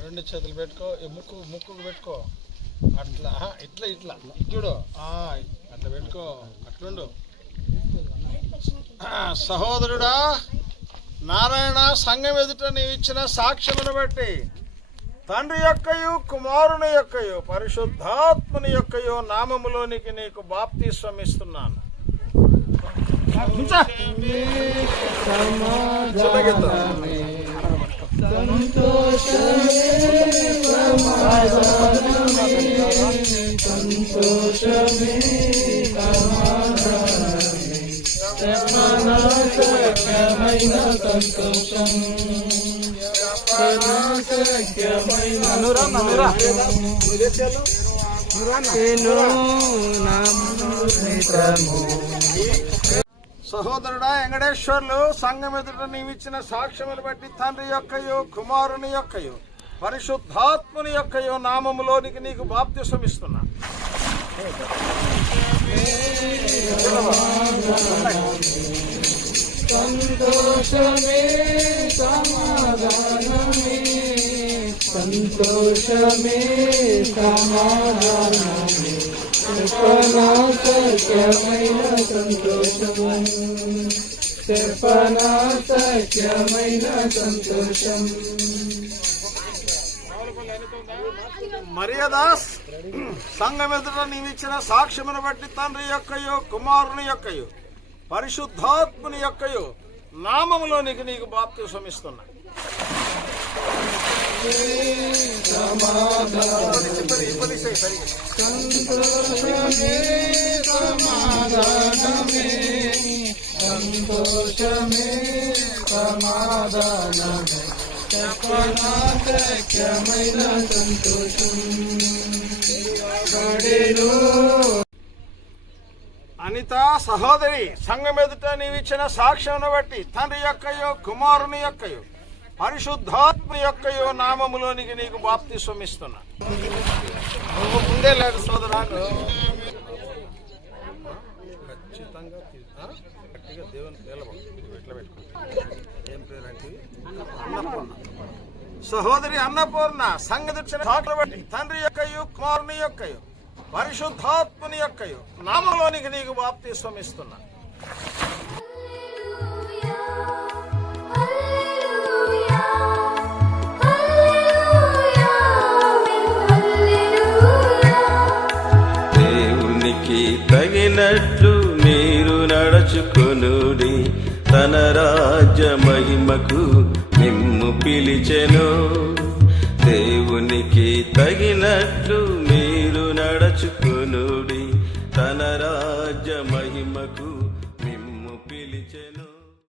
రెండు చేతులు పెట్టుకో ముక్కు ముక్కుకు పెట్టుకో. అట్లా ఇట్లా ఇట్లా. చూడు. ఆ, అట్లా పెట్టుకో. అట్లుండు. సహోదరుడా నారాయణ సంఘం ఎదుట నీవు ఇచ్చిన సాక్ష్యమును బట్టి తండ్రి యొక్కయు కుమారుని యొక్కయు పరిశుద్ధాత్మని యొక్కయు నామములోనికి నీకు బాప్తిస్వం ఇస్తున్నాను. చిన్నగిద్దాం. సహోదరుడా వెంకటేశ్వర్లు సంఘమిత్రుడు నీవిచ్చిన సాక్ష్యములు బట్టి తండ్రి యొక్కయు కుమారుని యొక్కయు పరిశుద్ధాత్ముని యొక్కయు నామములోనికి నీకు బాప్తిసం ఇస్తున్నా సంతోషమే సమాధానమే సంతోషమే సమాధానమే చెప్పనా సత్యమైన సంతోషం చెప్పనా సత్యమైన సంతోషం మరియదాస్ సంఘం ఎదుట నీవిచ్చిన సాక్ష్యమును బట్టి తండ్రి యొక్కయో కుమారుని యొక్కయో పరిశుద్ధాత్ముని యొక్కయో నామములోనికి నీకు నీకు బాప్తి శ్రమిస్తున్నా సంతోషమే సమాధానమే. సంతోషమే సంతోషం అనిత సహోదరి సంఘం ఎదుట నీవిచ్చిన సాక్ష్యం బట్టి తండ్రి యొక్కయో కుమారుని యొక్కయో పరిశుద్ధాత్మ యొక్కయో నామములోనికి నీకు బాప్తి ఇస్తున్నా ముందే లేదు సోదరాకు ఖచ్చితంగా గట్టిగా దేవుని నిలబడు. ఇదిగో ఇట్లా ఏం పేరు అంటే? అన్నపూర్ణ. సహోదరి అన్నపూర్ణ సంగతిచ్చిన బట్టి తండ్రి యొక్కయు కుమారుని యొక్కయు పరిశుద్ధాత్ముని యొక్కయు నామలోనికి నీకు బాప్తి స్వమిస్తున్నా తగినట్లు నడుచుకొనుడి తన రాజ్య మహిమకు మిమ్ము పిలిచెను. దేవునికి తగినట్లు